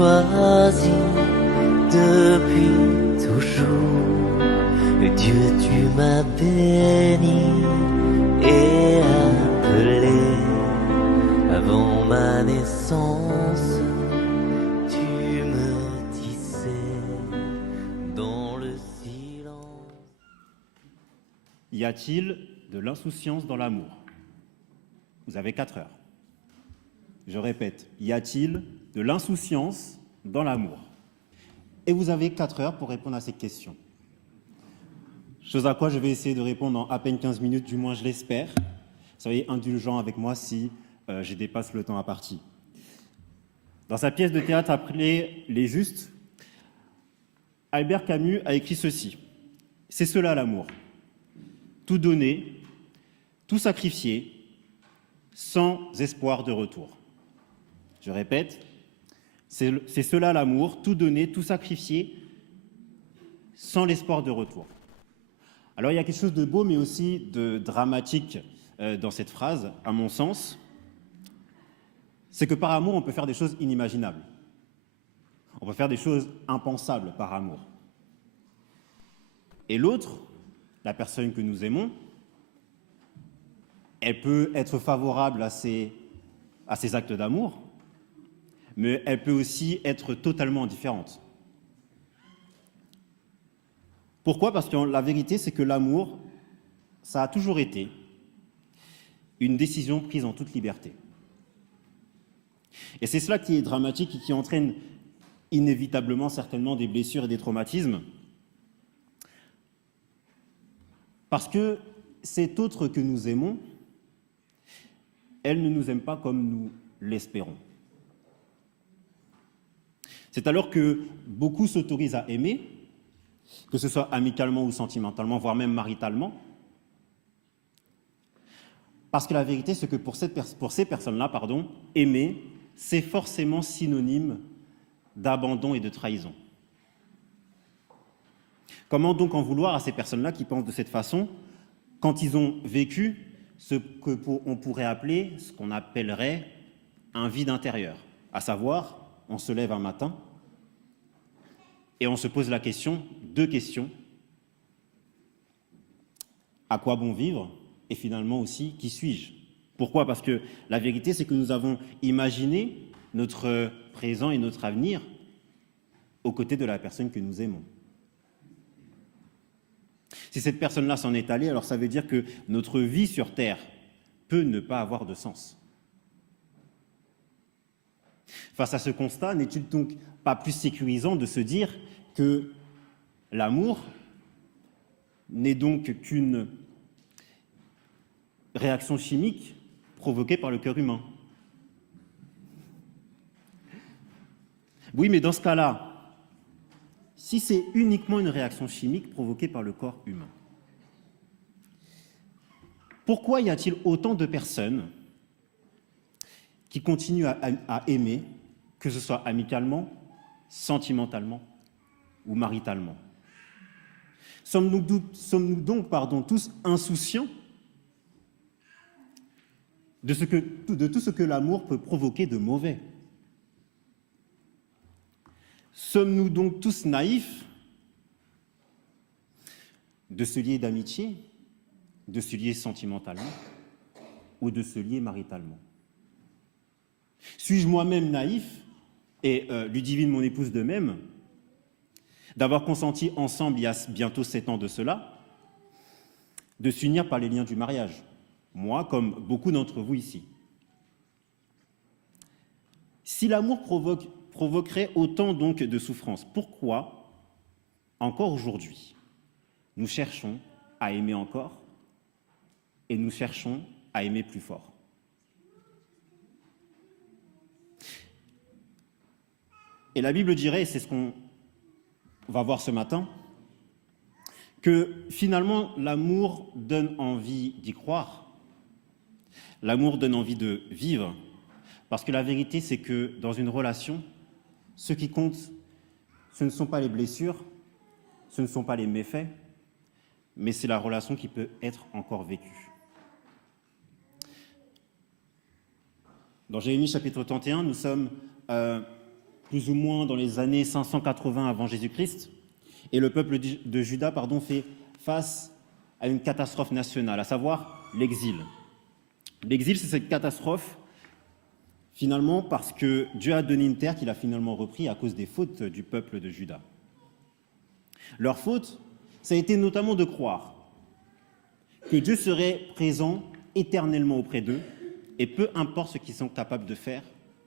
choisi depuis toujours. Dieu, tu m'as béni et appelé avant ma naissance. Tu me tissais dans le silence. Y a-t-il de l'insouciance dans l'amour? Vous avez 4 heures. Je répète, y a-t-il de l'insouciance dans l'amour? Et vous avez 4 heures pour répondre à cette question. Chose à quoi je vais essayer de répondre en à peine 15 minutes, du moins je l'espère. Soyez indulgents avec moi si je dépasse le temps imparti. Dans sa pièce de théâtre appelée Les Justes, Albert Camus a écrit ceci. C'est cela l'amour. Tout donner, tout sacrifier, sans espoir de retour. Je répète, c'est cela l'amour, tout donner, tout sacrifier, sans l'espoir de retour. Alors il y a quelque chose de beau, mais aussi de dramatique dans cette phrase, à mon sens. C'est que par amour, on peut faire des choses inimaginables. On peut faire des choses impensables par amour. Et l'autre, la personne que nous aimons, elle peut être favorable à ces actes d'amour, mais elle peut aussi être totalement indifférente. Pourquoi? Parce que la vérité, c'est que l'amour, ça a toujours été une décision prise en toute liberté. Et c'est cela qui est dramatique et qui entraîne inévitablement certainement des blessures et des traumatismes. Parce que cet autre que nous aimons, elle ne nous aime pas comme nous l'espérons. C'est alors que beaucoup s'autorisent à aimer, que ce soit amicalement ou sentimentalement, voire même maritalement, parce que la vérité, c'est que pour ces personnes-là, aimer, c'est forcément synonyme d'abandon et de trahison. Comment donc en vouloir à ces personnes-là qui pensent de cette façon, quand ils ont vécu ce qu'on pourrait appeler, ce qu'on appellerait un vide intérieur, à savoir, on se lève un matin et on se pose la question, 2 questions. À quoi bon vivre? Et finalement aussi, qui suis-je? Pourquoi? Parce que la vérité, c'est que nous avons imaginé notre présent et notre avenir aux côtés de la personne que nous aimons. Si cette personne-là s'en est allée, alors ça veut dire que notre vie sur Terre peut ne pas avoir de sens. Face à ce constat, n'est-il donc pas plus sécurisant de se dire que l'amour n'est donc qu'une réaction chimique provoquée par le cœur humain? Oui, mais dans ce cas-là, si c'est uniquement une réaction chimique provoquée par le corps humain, pourquoi y a-t-il autant de personnes qui continuent à aimer, que ce soit amicalement, sentimentalement ou maritalement? Sommes-nous donc tous insouciants de tout ce que l'amour peut provoquer de mauvais? Sommes-nous donc tous naïfs de se lier d'amitié, de se lier sentimentalement ou de se lier maritalement? Suis-je moi-même naïf, et Ludivine, mon épouse, de même, d'avoir consenti ensemble, il y a bientôt 7 ans de cela, de s'unir par les liens du mariage? Moi, comme beaucoup d'entre vous ici. Si l'amour provoquerait autant donc de souffrance, pourquoi, encore aujourd'hui, nous cherchons à aimer encore et nous cherchons à aimer plus fort? Et la Bible dirait, et c'est ce qu'on va voir ce matin, que finalement l'amour donne envie d'y croire, l'amour donne envie de vivre, parce que la vérité, c'est que dans une relation, ce qui compte, ce ne sont pas les blessures, ce ne sont pas les méfaits, mais c'est la relation qui peut être encore vécue. Dans Jérémie chapitre 31, nous sommes plus ou moins dans les années 580 avant Jésus-Christ, et le peuple de Juda fait face à une catastrophe nationale, à savoir l'exil. L'exil, c'est cette catastrophe, finalement, parce que Dieu a donné une terre qu'il a finalement repris à cause des fautes du peuple de Juda. Leur faute, ça a été notamment de croire que Dieu serait présent éternellement auprès d'eux, et peu importe ce qu'ils sont capables de faire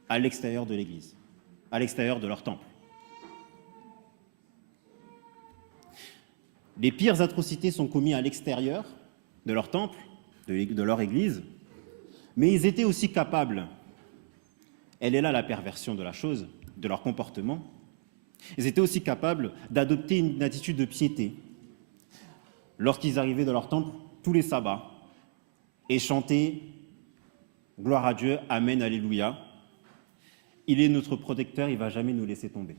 à l'extérieur de l'Église, à l'extérieur de leur temple. Les pires atrocités sont commises à l'extérieur de leur temple, de leur Église, mais ils étaient aussi capables, elle est là la perversion de la chose, de leur comportement, ils étaient aussi capables d'adopter une attitude de piété lorsqu'ils arrivaient dans leur temple tous les sabbats et chantaient « Gloire à Dieu, Amen, Alléluia ». Il est notre protecteur, il ne va jamais nous laisser tomber.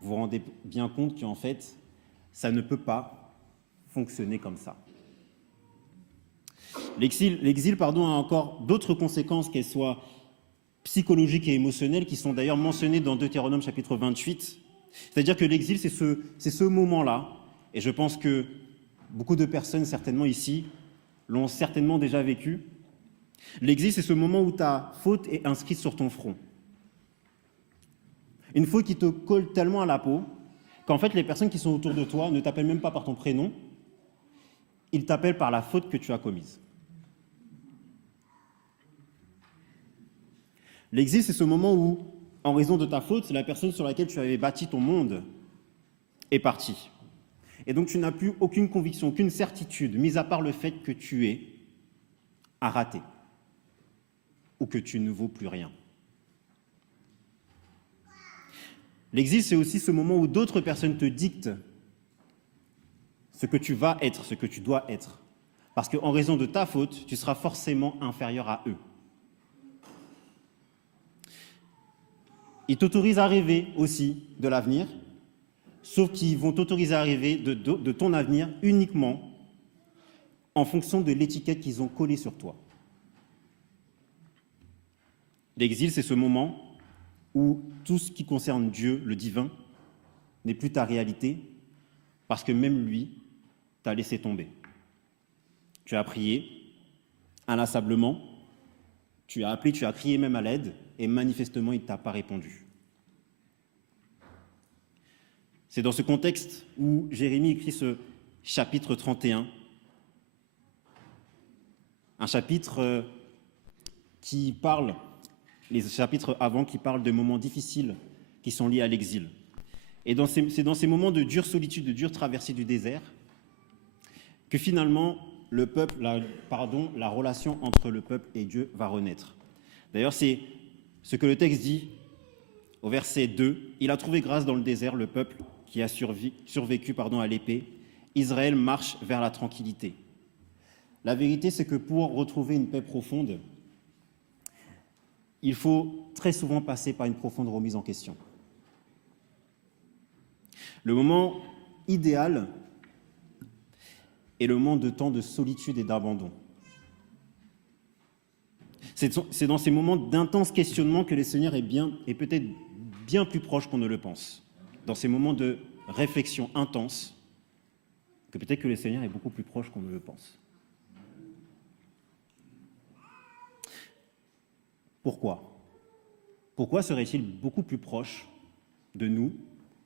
Vous vous rendez bien compte qu'en fait, ça ne peut pas fonctionner comme ça. L'exil, a encore d'autres conséquences, qu'elles soient psychologiques et émotionnelles, qui sont d'ailleurs mentionnées dans Deutéronome chapitre 28. C'est-à-dire que l'exil, c'est ce moment-là, et je pense que beaucoup de personnes, certainement ici, l'ont certainement déjà vécu. L'exil, c'est ce moment où ta faute est inscrite sur ton front. Une faute qui te colle tellement à la peau qu'en fait, les personnes qui sont autour de toi ne t'appellent même pas par ton prénom, ils t'appellent par la faute que tu as commise. L'exil, c'est ce moment où, en raison de ta faute, la personne sur laquelle tu avais bâti ton monde est partie. Et donc, tu n'as plus aucune conviction, aucune certitude, mis à part le fait que tu es à rater ou que tu ne vaux plus rien. L'exil, c'est aussi ce moment où d'autres personnes te dictent ce que tu vas être, ce que tu dois être. Parce qu'en raison de ta faute, tu seras forcément inférieur à eux. Ils t'autorisent à rêver aussi de l'avenir, sauf qu'ils vont t'autoriser à rêver de ton avenir uniquement en fonction de l'étiquette qu'ils ont collée sur toi. L'exil, c'est ce moment où tout ce qui concerne Dieu, le divin, n'est plus ta réalité, parce que même lui t'a laissé tomber. Tu as prié inlassablement, tu as appelé, tu as crié même à l'aide, et manifestement, il ne t'a pas répondu. C'est dans ce contexte où Jérémie écrit ce chapitre 31, un chapitre qui parle, les chapitres avant qui parlent de moments difficiles qui sont liés à l'exil. Et c'est dans ces moments de dure solitude, de dure traversée du désert, que finalement, la relation entre le peuple et Dieu va renaître. D'ailleurs, c'est ce que le texte dit au verset 2. « Il a trouvé grâce dans le désert, le peuple qui a survécu à l'épée. Israël marche vers la tranquillité. » La vérité, c'est que pour retrouver une paix profonde, il faut très souvent passer par une profonde remise en question. Le moment idéal est le moment de temps de solitude et d'abandon. C'est dans ces moments d'intense questionnement que le Seigneur est peut-être bien plus proche qu'on ne le pense. Dans ces moments de réflexion intense, que peut-être que le Seigneur est beaucoup plus proche qu'on ne le pense. Pourquoi ? Pourquoi serait-il beaucoup plus proche de nous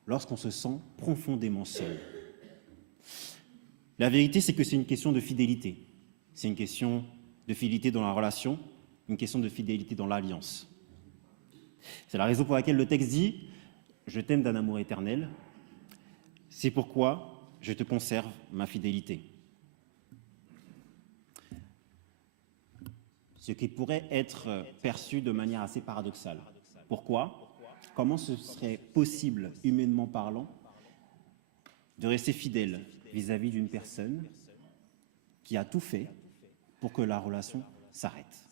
lorsqu'on se sent profondément seul ? La vérité, c'est que c'est une question de fidélité. C'est une question de fidélité dans la relation, une question de fidélité dans l'alliance. C'est la raison pour laquelle le texte dit « Je t'aime d'un amour éternel, c'est pourquoi je te conserve ma fidélité ». Ce qui pourrait être perçu de manière assez paradoxale. Pourquoi ? Comment ce serait possible, humainement parlant, de rester fidèle vis-à-vis d'une personne qui a tout fait pour que la relation s'arrête ?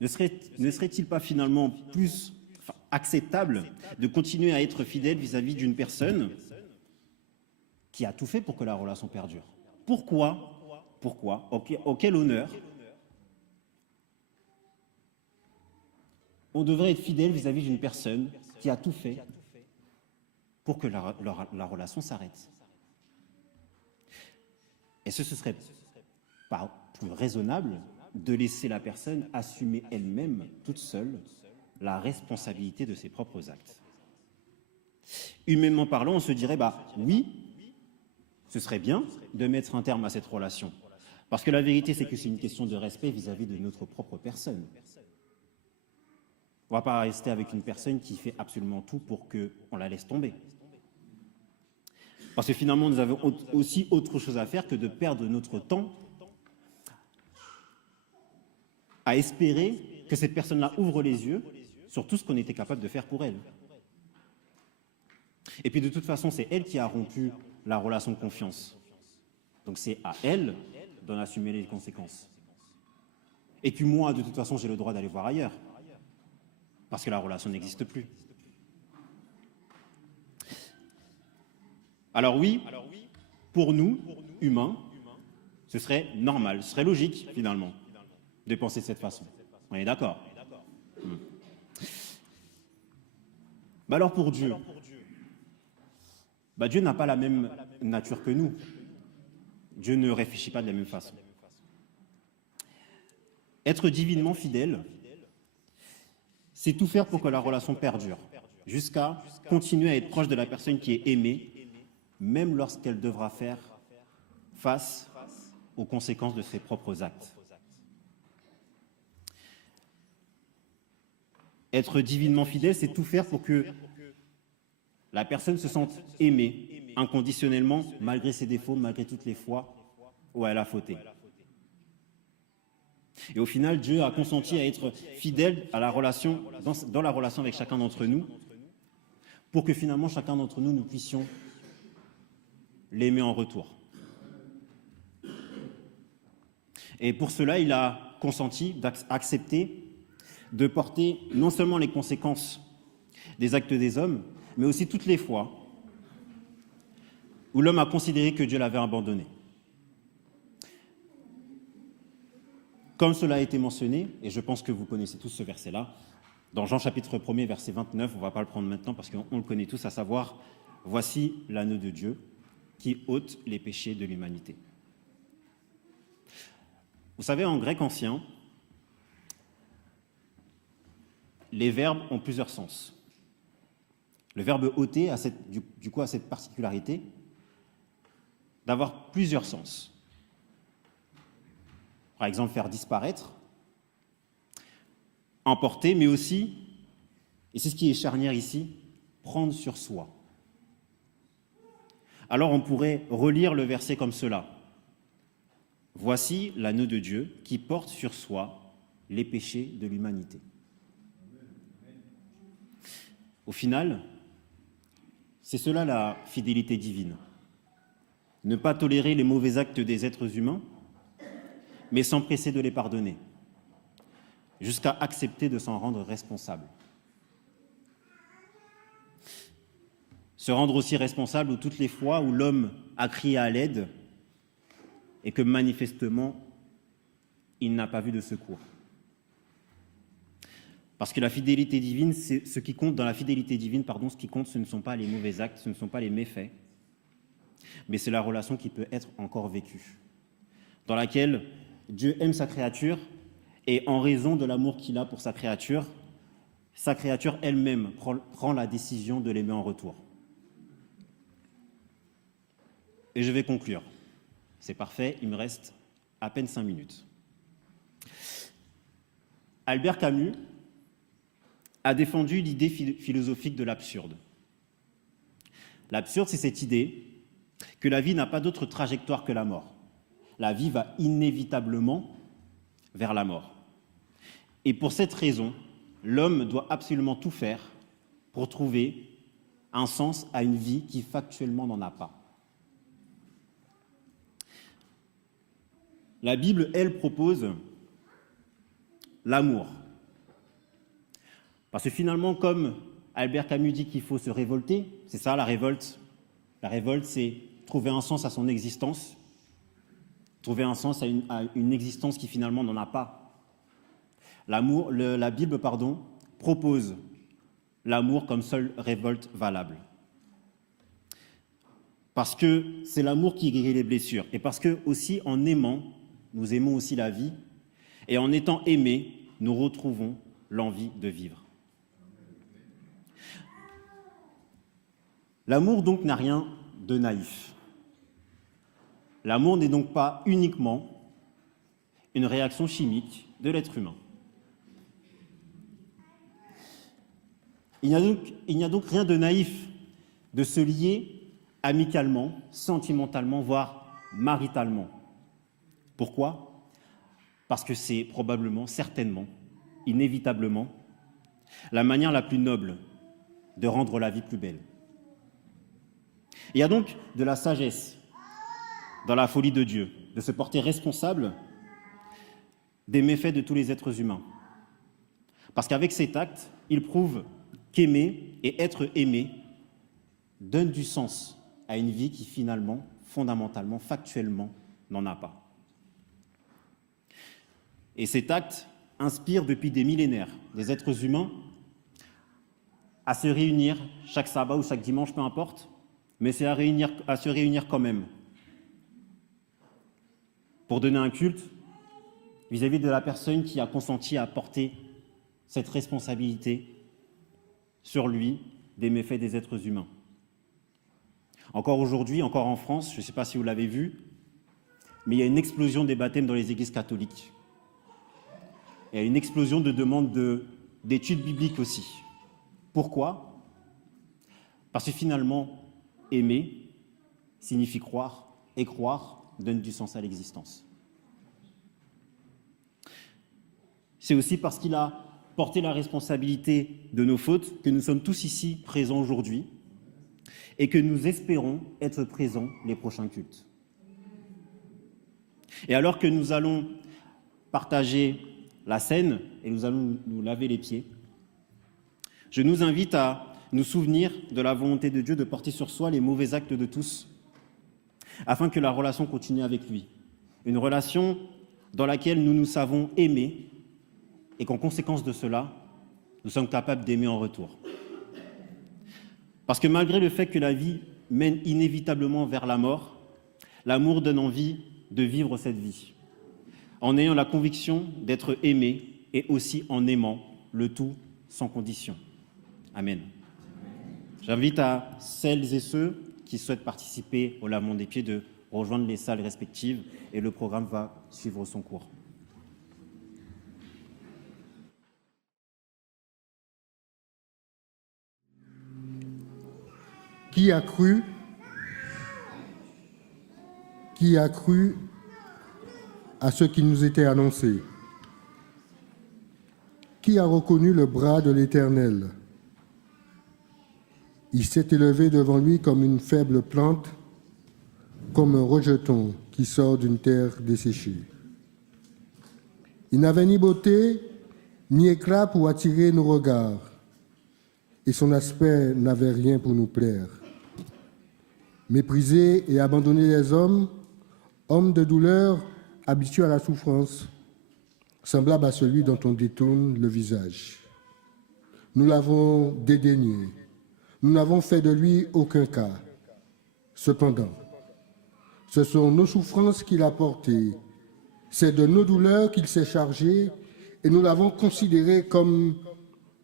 Ne serait-il pas finalement plus acceptable de continuer à être fidèle vis-à-vis d'une personne qui a tout fait pour que la relation perdure ? Pourquoi ? Auquel honneur on devrait être fidèle vis-à-vis d'une personne qui a tout fait pour que la relation s'arrête. Est-ce que ce serait pas plus raisonnable de laisser la personne assumer elle-même, toute seule, la responsabilité de ses propres actes? Humainement parlant, on se dirait, oui, ce serait bien de mettre un terme à cette relation. Parce que la vérité, c'est que c'est une question de respect vis-à-vis de notre propre personne. On ne va pas rester avec une personne qui fait absolument tout pour qu'on la laisse tomber. Parce que finalement, nous avons aussi autre chose à faire que de perdre notre temps à espérer que cette personne-là ouvre les yeux sur tout ce qu'on était capable de faire pour elle. Et puis de toute façon, c'est elle qui a rompu la relation de confiance. Donc c'est à elle d'en assumer les conséquences. Et puis moi, de toute façon, j'ai le droit d'aller voir ailleurs. Parce que la relation n'existe plus. Alors oui, pour nous, humains, ce serait normal, ce serait logique, finalement, de penser de cette façon. On est d'accord? Alors pour Dieu, Dieu n'a pas la même nature que nous. Dieu ne réfléchit pas de la même façon. Être divinement fidèle, c'est tout faire pour que la relation perdure, jusqu'à continuer à être proche de la personne qui est aimée, même lorsqu'elle devra faire face aux conséquences de ses propres actes. Être divinement fidèle, c'est tout faire pour que la personne se sente aimée inconditionnellement, malgré ses défauts, malgré toutes les fois où elle a fauté. Et au final, Dieu a consenti à être fidèle à la relation, dans la relation avec chacun d'entre nous, pour que finalement chacun d'entre nous, nous puissions l'aimer en retour. Et pour cela, il a consenti d'accepter de porter non seulement les conséquences des actes des hommes, mais aussi toutes les fois où l'homme a considéré que Dieu l'avait abandonné. Comme cela a été mentionné, et je pense que vous connaissez tous ce verset-là, dans Jean chapitre 1er, verset 29, on ne va pas le prendre maintenant parce qu'on le connaît tous, à savoir « Voici l'agneau de Dieu qui ôte les péchés de l'humanité ». Vous savez, en grec ancien, les verbes ont plusieurs sens. Le verbe « ôter » a cette particularité d'avoir plusieurs sens. Par exemple, faire disparaître, emporter, mais aussi, et c'est ce qui est charnière ici, prendre sur soi. Alors on pourrait relire le verset comme cela. Voici l'agneau de Dieu qui porte sur soi les péchés de l'humanité. Au final, c'est cela la fidélité divine. Ne pas tolérer les mauvais actes des êtres humains, mais s'empresser de les pardonner, jusqu'à accepter de s'en rendre responsable. Se rendre aussi responsable toutes les fois où l'homme a crié à l'aide et que manifestement, il n'a pas vu de secours. Parce que la fidélité divine, c'est ce qui compte dans la fidélité divine, ce qui compte, ce ne sont pas les mauvais actes, ce ne sont pas les méfaits, mais c'est la relation qui peut être encore vécue, dans laquelle Dieu aime sa créature et en raison de l'amour qu'il a pour sa créature elle-même prend la décision de l'aimer en retour. Et je vais conclure. C'est parfait, il me reste à peine 5 minutes. Albert Camus a défendu l'idée philosophique de l'absurde. L'absurde, c'est cette idée que la vie n'a pas d'autre trajectoire que la mort. La vie va inévitablement vers la mort. Et pour cette raison, l'homme doit absolument tout faire pour trouver un sens à une vie qui factuellement n'en a pas. La Bible, elle, propose l'amour. Parce que finalement, comme Albert Camus dit qu'il faut se révolter, c'est ça la révolte. La révolte, c'est trouver un sens à son existence, trouver un sens à une existence qui finalement n'en a pas. La Bible, propose l'amour comme seule révolte valable. Parce que c'est l'amour qui guérit les blessures. Et parce que aussi en aimant, nous aimons aussi la vie. Et en étant aimés, nous retrouvons l'envie de vivre. L'amour donc n'a rien de naïf. L'amour n'est donc pas uniquement une réaction chimique de l'être humain. Il n'y a donc rien de naïf de se lier amicalement, sentimentalement, voire maritalement. Pourquoi ? Parce que c'est probablement, certainement, inévitablement, la manière la plus noble de rendre la vie plus belle. Il y a donc de la sagesse dans la folie de Dieu, de se porter responsable des méfaits de tous les êtres humains. Parce qu'avec cet acte, il prouve qu'aimer et être aimé donne du sens à une vie qui finalement, fondamentalement, factuellement, n'en a pas. Et cet acte inspire depuis des millénaires des êtres humains à se réunir chaque sabbat ou chaque dimanche, peu importe, mais c'est à se réunir quand même pour donner un culte vis-à-vis de la personne qui a consenti à porter cette responsabilité sur lui des méfaits des êtres humains. Encore aujourd'hui, encore en France, je ne sais pas si vous l'avez vu, mais il y a une explosion des baptêmes dans les églises catholiques. Il y a une explosion de demandes d'études bibliques aussi. Pourquoi ? Parce que finalement, aimer signifie croire, et croire donne du sens à l'existence. C'est aussi parce qu'il a porté la responsabilité de nos fautes que nous sommes tous ici présents aujourd'hui et que nous espérons être présents les prochains cultes. Et alors que nous allons partager la scène et nous allons nous laver les pieds, je nous invite à nous souvenir de la volonté de Dieu de porter sur soi les mauvais actes de tous, afin que la relation continue avec lui. Une relation dans laquelle nous nous savons aimer et qu'en conséquence de cela, nous sommes capables d'aimer en retour. Parce que malgré le fait que la vie mène inévitablement vers la mort, l'amour donne envie de vivre cette vie, en ayant la conviction d'être aimé et aussi en aimant, le tout sans condition. Amen. J'invite à celles et ceux qui souhaitent participer au lavement des pieds de rejoindre les salles respectives et le programme va suivre son cours. Qui a cru à ce qui nous était annoncé? Qui a reconnu le bras de l'Éternel? Il s'est élevé devant lui comme une faible plante, comme un rejeton qui sort d'une terre desséchée. Il n'avait ni beauté, ni éclat pour attirer nos regards, et son aspect n'avait rien pour nous plaire. Méprisé et abandonné des hommes, homme de douleur, habitué à la souffrance, semblable à celui dont on détourne le visage. Nous l'avons dédaigné, nous n'avons fait de lui aucun cas. Cependant, ce sont nos souffrances qu'il a portées, c'est de nos douleurs qu'il s'est chargé, et nous l'avons considéré comme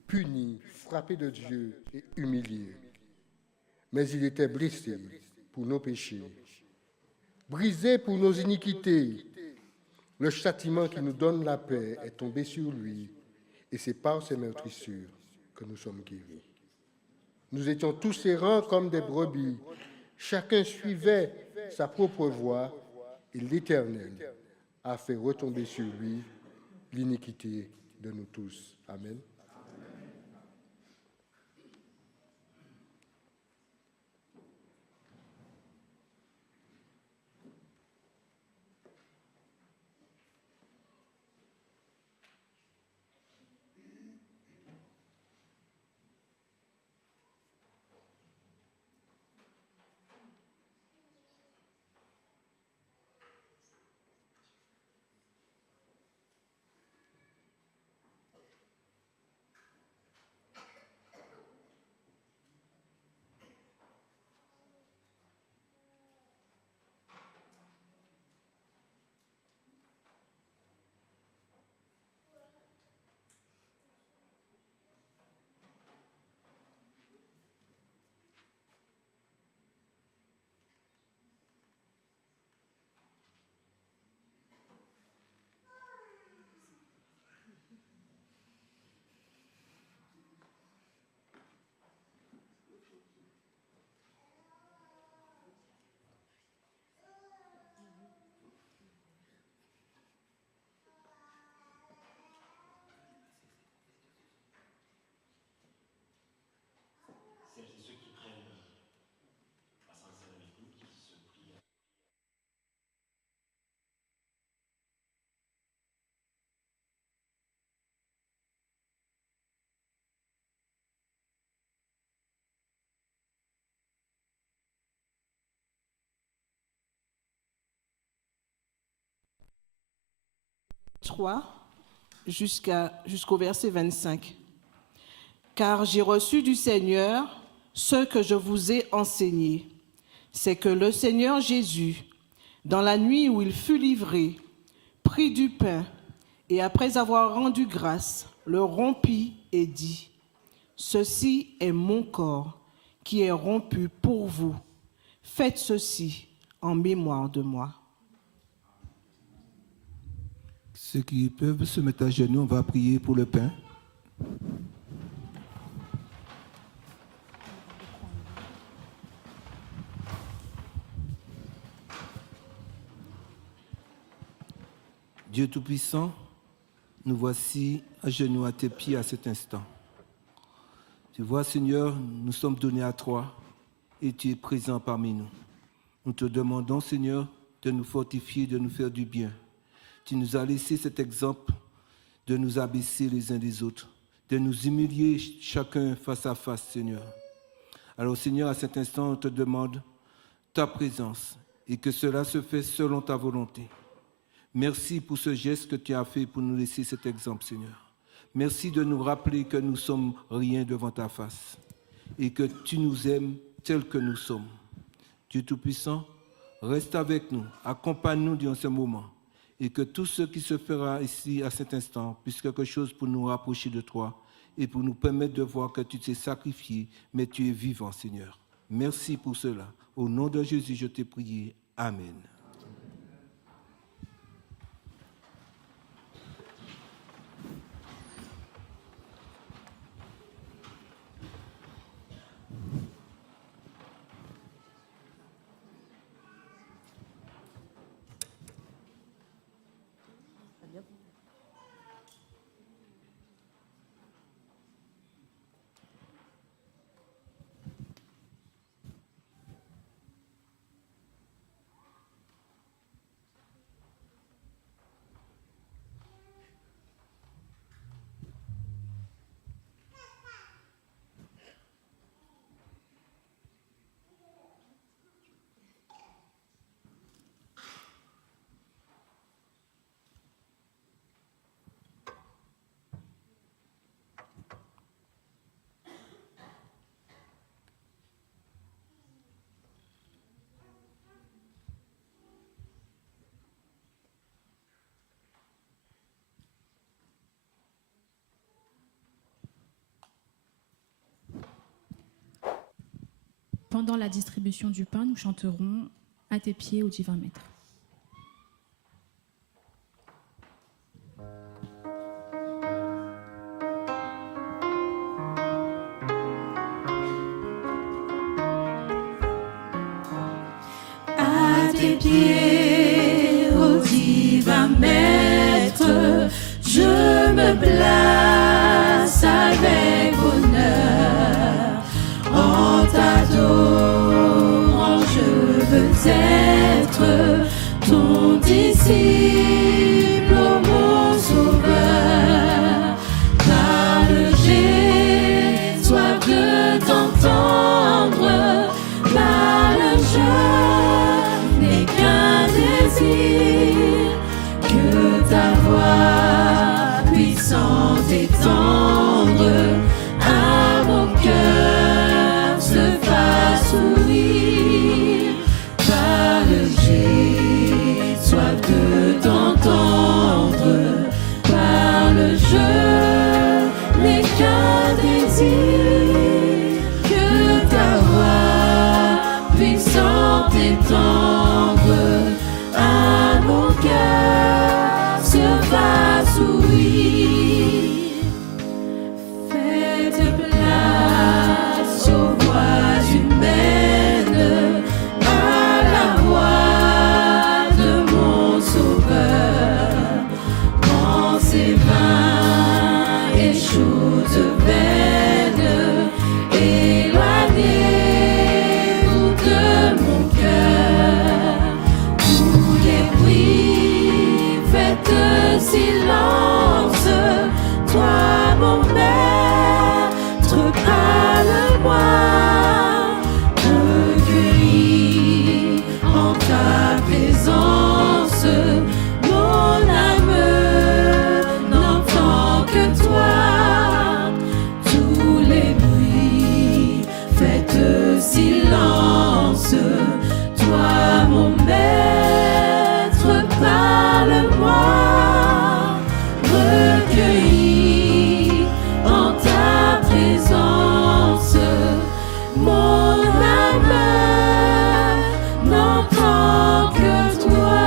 puni, frappé de Dieu et humilié. Mais il était blessé pour nos péchés, brisé pour nos iniquités. Le châtiment qui nous donne la paix est tombé sur lui, et c'est par ses meurtrissures que nous sommes guéris. Nous étions tous errants comme des brebis, chacun suivait sa propre voie, et l'Éternel a fait retomber sur lui l'iniquité de nous tous. Amen. 3 jusqu'au verset 25. Car j'ai reçu du Seigneur ce que je vous ai enseigné, c'est que le Seigneur Jésus, dans la nuit où il fut livré, prit du pain et après avoir rendu grâce, le rompit et dit, « Ceci est mon corps qui est rompu pour vous. Faites ceci en mémoire de moi. » Ceux qui peuvent se mettre à genoux, on va prier pour le pain. Dieu Tout-Puissant, nous voici à genoux à tes pieds à cet instant. Tu vois, Seigneur, nous sommes donnés à toi et tu es présent parmi nous. Nous te demandons, Seigneur, de nous fortifier, de nous faire du bien. Tu nous as laissé cet exemple de nous abaisser les uns des autres, de nous humilier chacun face à face, Seigneur. Alors, Seigneur, à cet instant, on te demande ta présence et que cela se fait selon ta volonté. Merci pour ce geste que tu as fait pour nous laisser cet exemple, Seigneur. Merci de nous rappeler que nous ne sommes rien devant ta face et que tu nous aimes tels que nous sommes. Dieu Tout-Puissant, reste avec nous, accompagne-nous dans ce moment et que tout ce qui se fera ici à cet instant puisse quelque chose pour nous rapprocher de toi et pour nous permettre de voir que tu t'es sacrifié, mais tu es vivant, Seigneur. Merci pour cela. Au nom de Jésus, je t'ai prié. Amen. Pendant la distribution du pain, nous chanterons « À tes pieds, ô divin Maître ». À tes pieds, ô divin Maître, je me place avec honneur en t'adorant, je veux être ton disciple, ô mon sauveur. Parle, j'ai soif de t'entendre, parle, je n'ai qu'un désir, que ta voix puissante et tendre à mon cœur se fasse ouïr. Parle, j'ai soif de t'entendre, parle, je n'ai qu'un désir, que ta voix puissante et tendre à mon cœur se fasse ouïr. faites silence. Toi, mon maître, parle-moi, recueilli en ta présence. Mon âme n'entend que toi.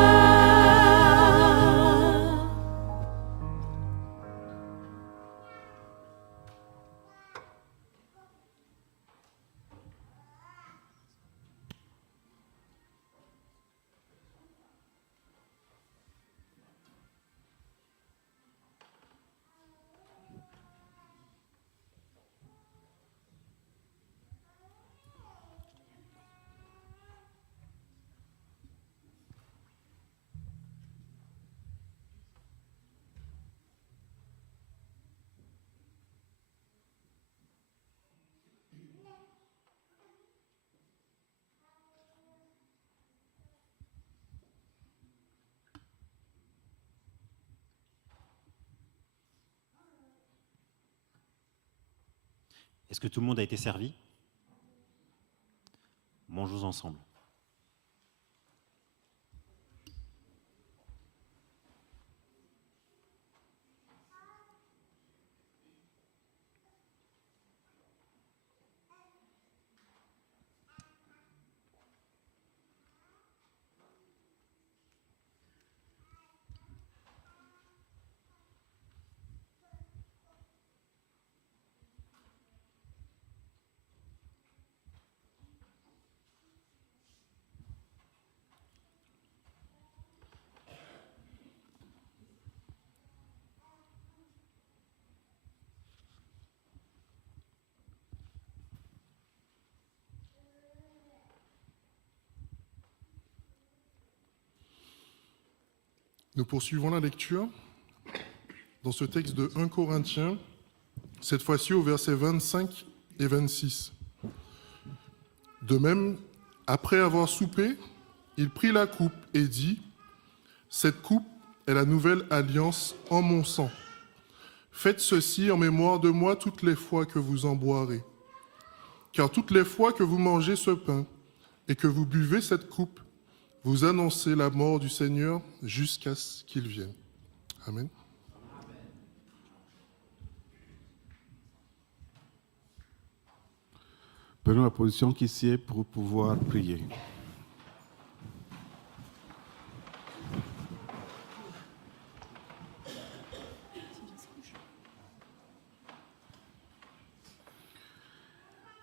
Est-ce que tout le monde a été servi? Mangeons ensemble. Nous poursuivons la lecture dans ce texte de 1 Corinthiens, cette fois-ci au verset 25 et 26. De même, après avoir soupé, il prit la coupe et dit : « Cette coupe est la nouvelle alliance en mon sang. Faites ceci en mémoire de moi toutes les fois que vous en boirez. Car toutes les fois que vous mangez ce pain et que vous buvez cette coupe, vous annoncez la mort du Seigneur jusqu'à ce qu'il vienne. » Amen. Prenons la position qui sied pour pouvoir prier.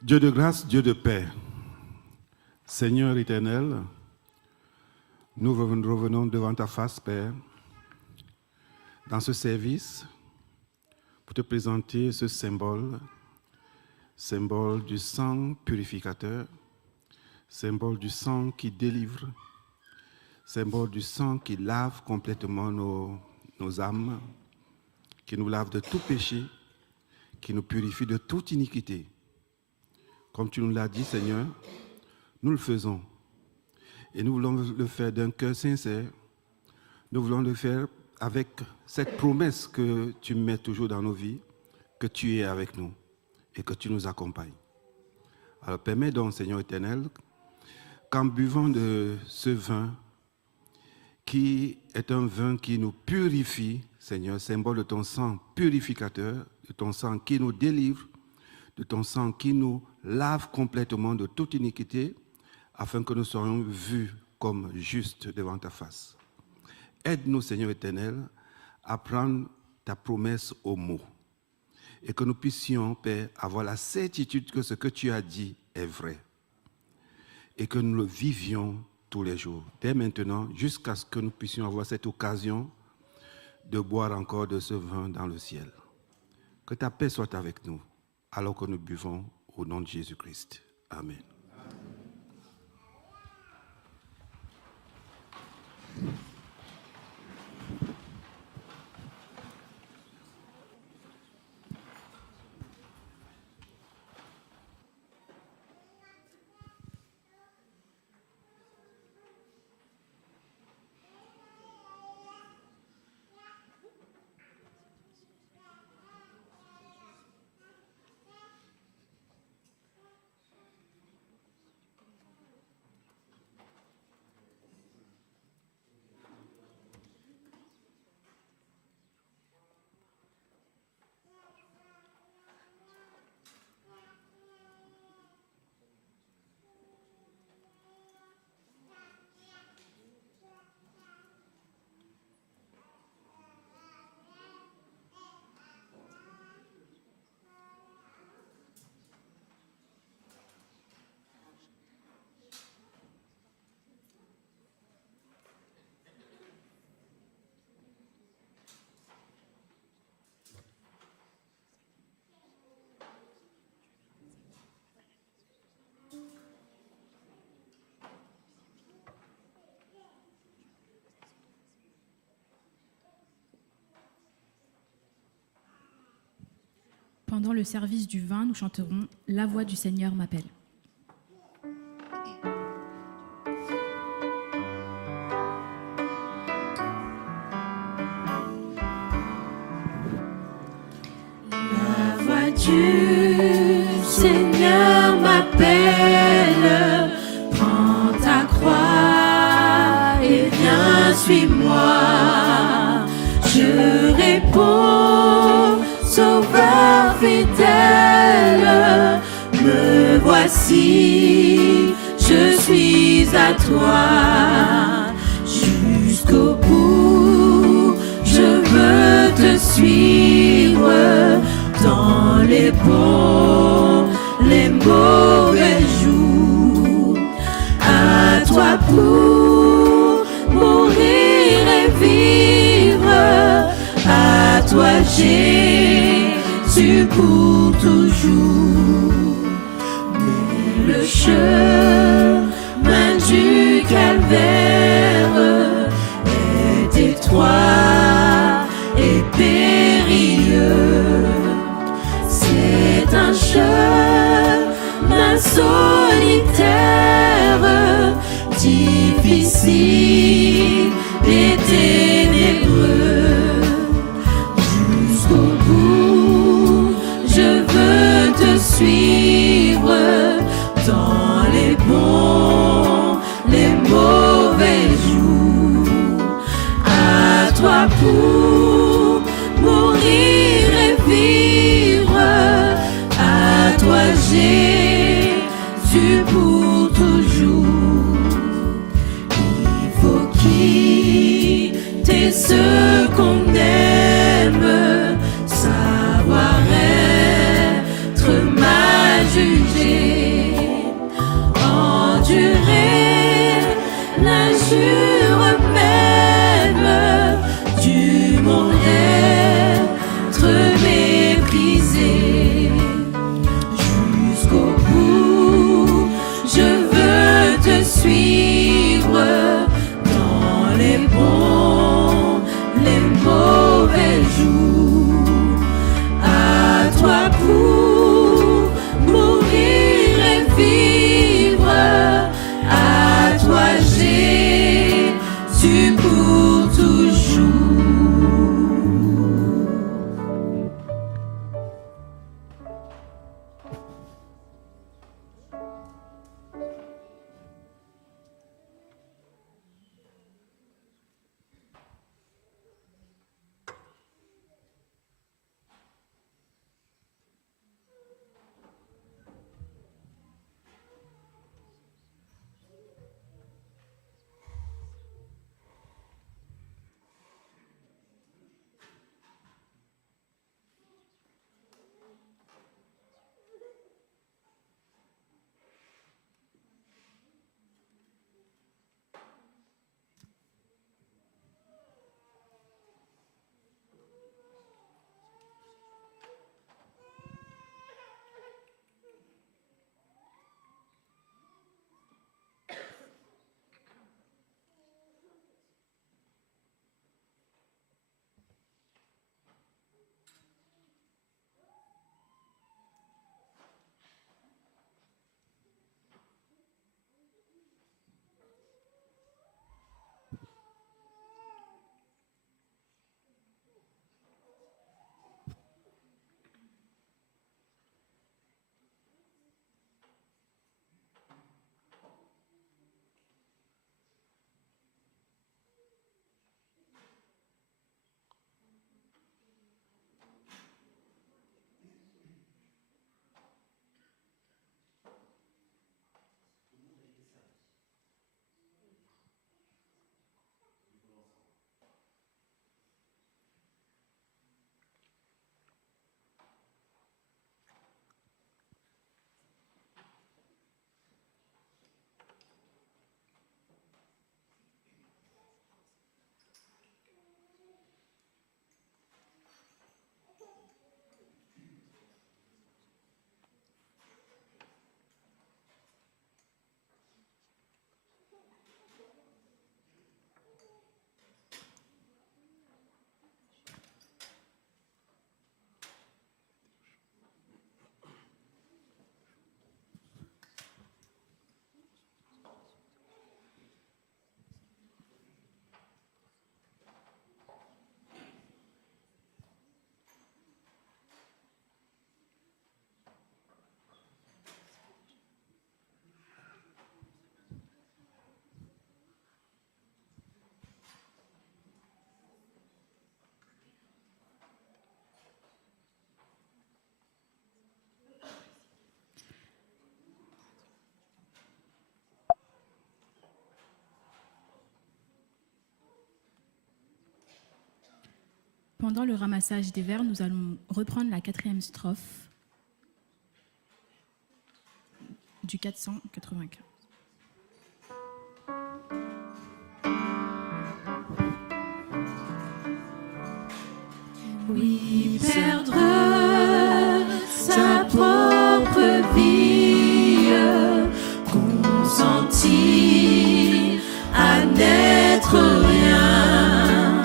Dieu de grâce, Dieu de paix, Seigneur éternel, nous revenons devant ta face, Père, dans ce service, pour te présenter ce symbole du sang purificateur, symbole du sang qui délivre, symbole du sang qui lave complètement nos âmes, qui nous lave de tout péché, qui nous purifie de toute iniquité. Comme tu nous l'as dit, Seigneur, nous le faisons. Et nous voulons le faire d'un cœur sincère. Nous voulons le faire avec cette promesse que tu mets toujours dans nos vies, que tu es avec nous et que tu nous accompagnes. Alors permets donc, Seigneur éternel, qu'en buvant de ce vin, qui est un vin qui nous purifie, Seigneur, symbole de ton sang purificateur, de ton sang qui nous délivre, de ton sang qui nous lave complètement de toute iniquité, afin que nous soyons vus comme justes devant ta face. Aide-nous, Seigneur éternel, à prendre ta promesse au mot et que nous puissions, Père, avoir la certitude que ce que tu as dit est vrai et que nous le vivions tous les jours, dès maintenant, jusqu'à ce que nous puissions avoir cette occasion de boire encore de ce vin dans le ciel. Que ta paix soit avec nous, alors que nous buvons au nom de Jésus-Christ. Amen. Pendant le service du vin, nous chanterons « La voix du Seigneur m'appelle ». La voix du Seigneur m'appelle, prends ta croix et viens, suis-moi. Je réponds, Sauveur fidèle, me voici, je suis à toi. Jusqu'au bout, je veux te suivre dans les bons, les mauvais jours. À toi pour mourir et vivre, à toi Jésus pour toujours. Mais le chemin du calvaire est étroit et périlleux. C'est un chemin solitaire, difficile et ténébreux. Jusqu'au bout, je veux te suivre dans les bons, les mauvais jours. À toi pour mourir et vivre, à toi Jésus pour toujours. Il faut quitter ce qu'on aime, savoir être mal jugé, endurer l'injure même du monde, être méprisé. Jusqu'au bout, je veux te suivre dans les bons, les mauvais jours. À toi pour mourir et vivre, à toi Jésus pour toujours. pendant le ramassage des vers, nous allons reprendre la 4e strophe du 495. Oui, perdre sa propre vie, consentir à n'être rien,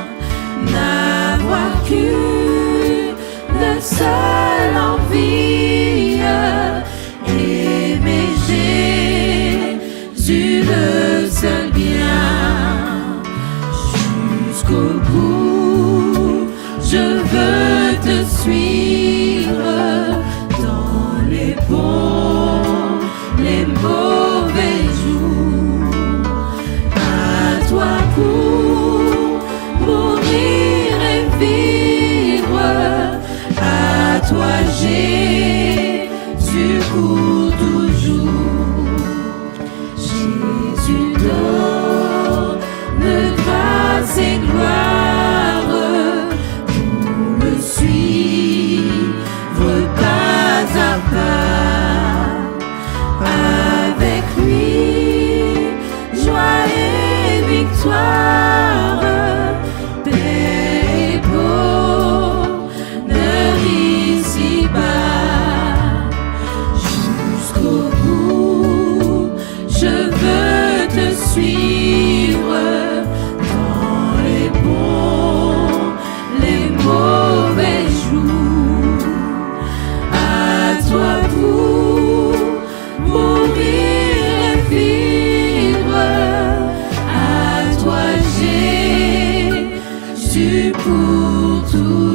n'avoir qu'une seule envie, aimer Jésus le seul bien, jusqu'au bout. Je veux te suivre dans les bons, les mauvais jours. À toi pour mourir et vivre. À toi Jésus pour toujours. Jésus donne grâce et gloire. Avec lui, joie et victoire, paix et bonheur ici-bas. Jusqu'au bout, je veux te suivre dans les bons, les mauvais jours. À toi pour mourir et vivre, à toi Jésus pour toujours.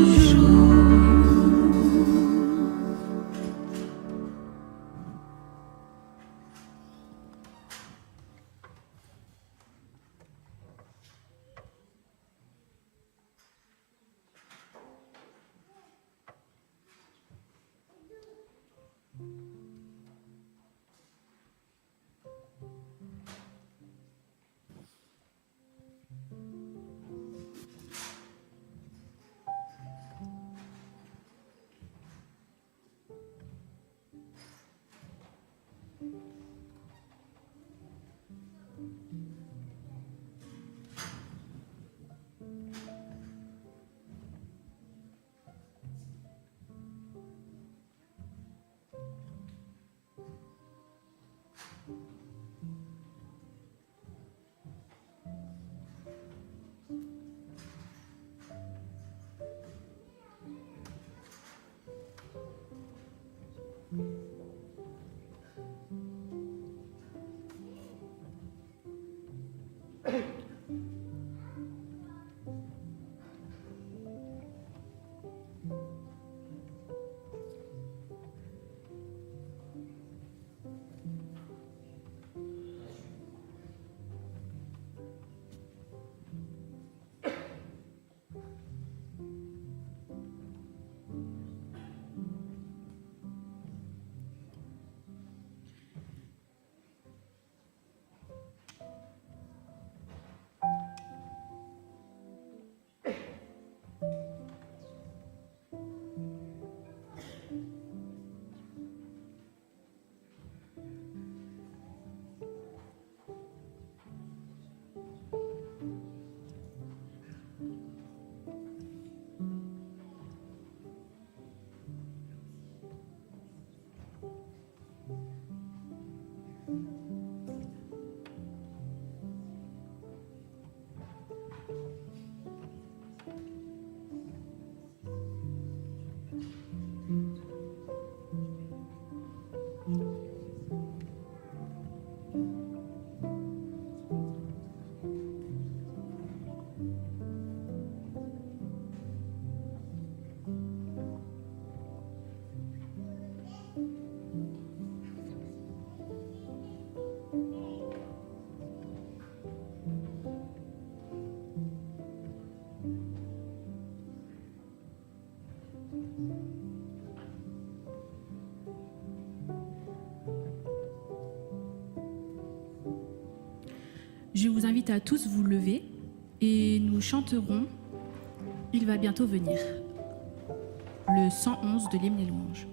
Je vous invite à tous vous lever et nous chanterons Il va bientôt venir. Le 111 de l'hymne des louanges.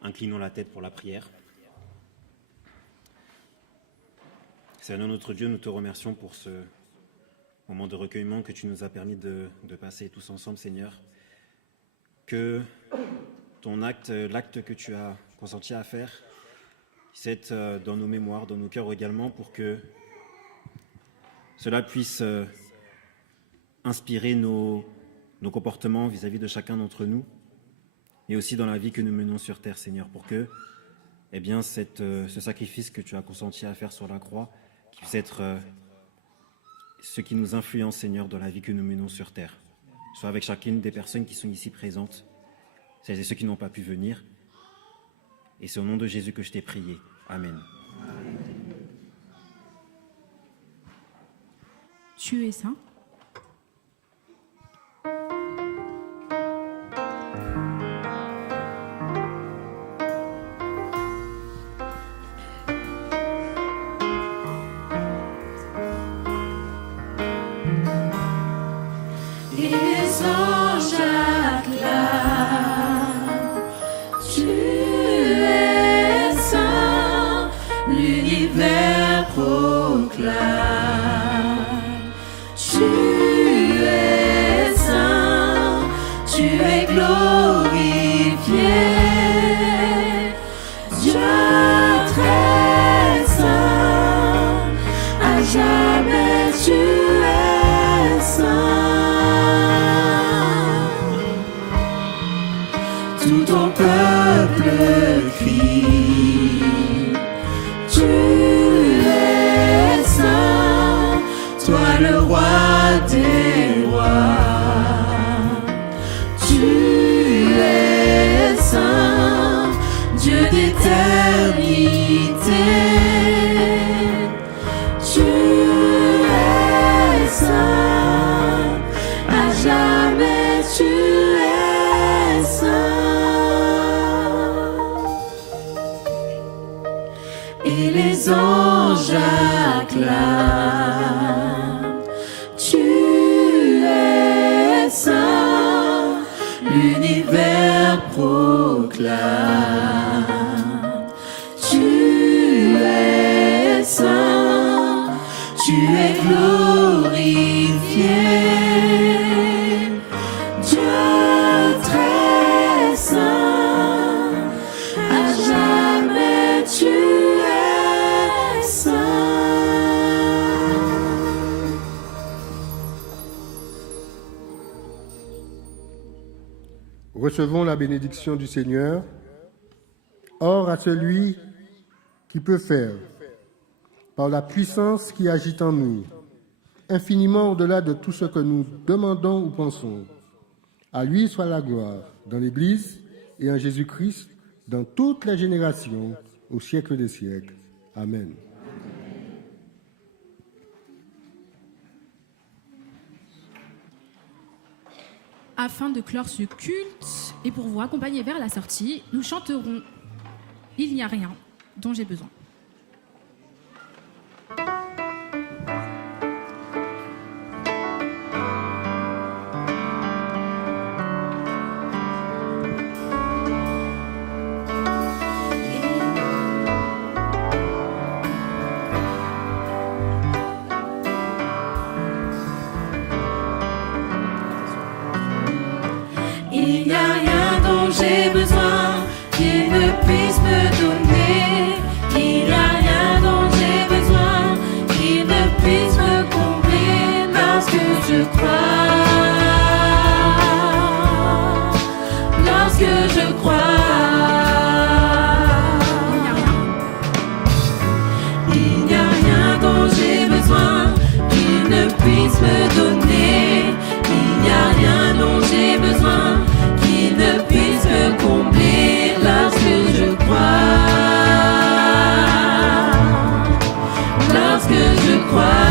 Inclinons la tête pour la prière. Seigneur notre Dieu, nous te remercions pour ce moment de recueillement que tu nous as permis de passer tous ensemble, Seigneur. Que ton acte, l'acte que tu as consenti à faire, c'est dans nos mémoires, dans nos cœurs également, pour que cela puisse inspirer nos comportements vis-à-vis de chacun d'entre nous, et aussi dans la vie que nous menons sur terre, Seigneur, pour que ce sacrifice que tu as consenti à faire sur la croix, qui puisse être ce qui nous influence, Seigneur, dans la vie que nous menons sur terre, soit avec chacune des personnes qui sont ici présentes, celles et ceux qui n'ont pas pu venir, et c'est au nom de Jésus que je t'ai prié. Amen. Tu es saint. Tu es saint. et les anges acclament. Tu es saint, l'univers proclame. Tu es saint, tu es glorifié. Dieu très saint, à jamais tu es saint. Recevons la bénédiction du Seigneur. Or à celui qui peut faire, par la puissance qui agit en nous, infiniment au-delà de tout ce que nous demandons ou pensons. À lui soit la gloire dans l'Église et en Jésus-Christ, dans toutes les générations, au siècle des siècles. Amen. Afin de clore ce culte et pour vous accompagner vers la sortie, nous chanterons « Il n'y a rien dont j'ai besoin ». Il n'y a rien dont j'ai besoin qu'il ne puisse me donner. Il n'y a rien dont j'ai besoin qu'il ne puisse me combler lorsque je crois. Lorsque je crois. Il n'y a rien dont j'ai besoin qu'il ne puisse me donner. Il n'y a rien dont j'ai besoin qu'il ne puisse me combler lorsque je crois. Lorsque je crois.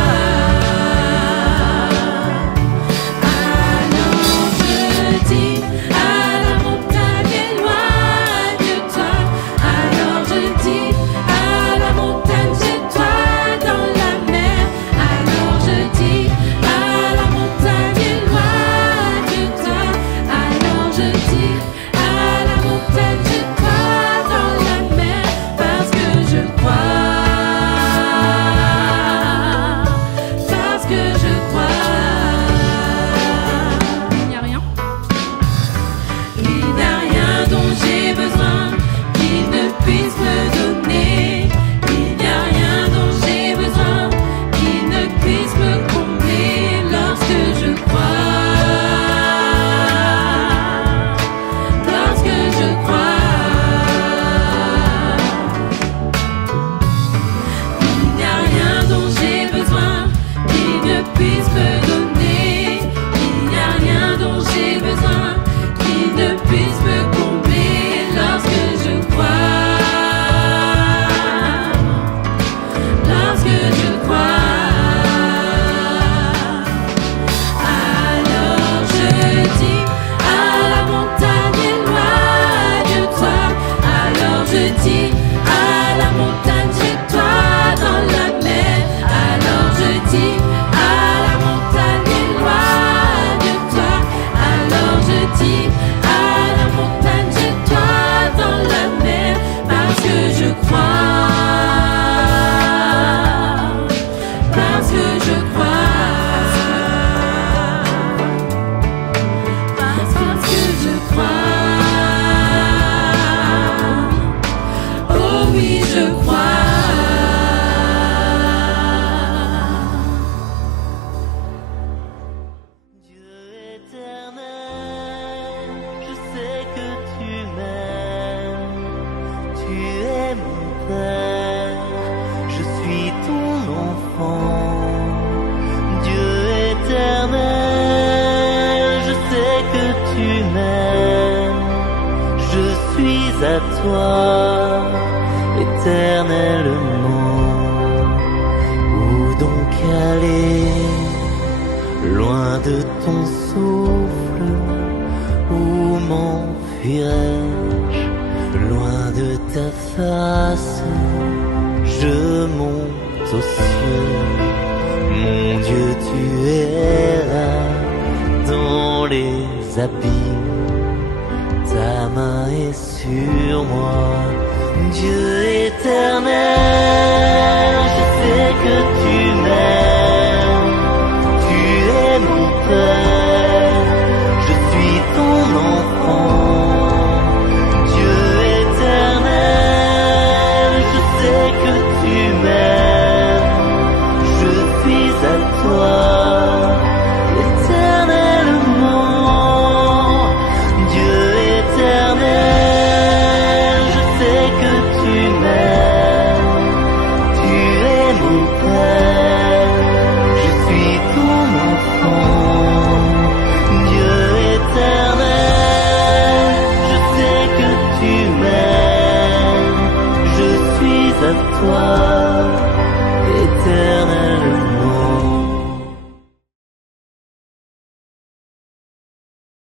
Alors je dis à la montagne éloigne-toi. Alors je dis à la montagne jette-toi dans la mer. Alors je dis à la montagne éloigne-toi. Alors je dis à la montagne jette-toi dans la mer parce que je crois. Parce que je crois. Il n'y a rien. Il n'y a rien dont j'ai besoin qu'il ne puisse me donner. Il n'y a rien dont j'ai besoin qu'il ne puisse me combler lorsque je crois. Lorsque je crois. Il n'y a rien dont j'ai besoin qu'il ne puisse me donner. Il n'y a rien dont j'ai besoin qu'il ne puisse me combler lorsque je crois. Lorsque je crois. Alors je dis à la montagne éloigne-toi. Alors je dis à la montagne jette-toi dans la mer. Alors je dis à la montagne éloigne-toi. Alors je dis à la montagne jette-toi dans la mer parce que je crois. Parce que je crois. Parce que je crois. Oh oui, je crois. Dieu éternel, je sais que tu m'aimes, tu es mon Père, je suis ton enfant. Dieu éternel, je sais que tu m'aimes, je suis à toi, éternellement. Où donc aller? Loin de ton souffle, où m'enfuirai-je? Loin de ta face, je monte aux cieux. Mon Dieu, tu es là dans les abîmes. Ta main est sur moi, Dieu éternel.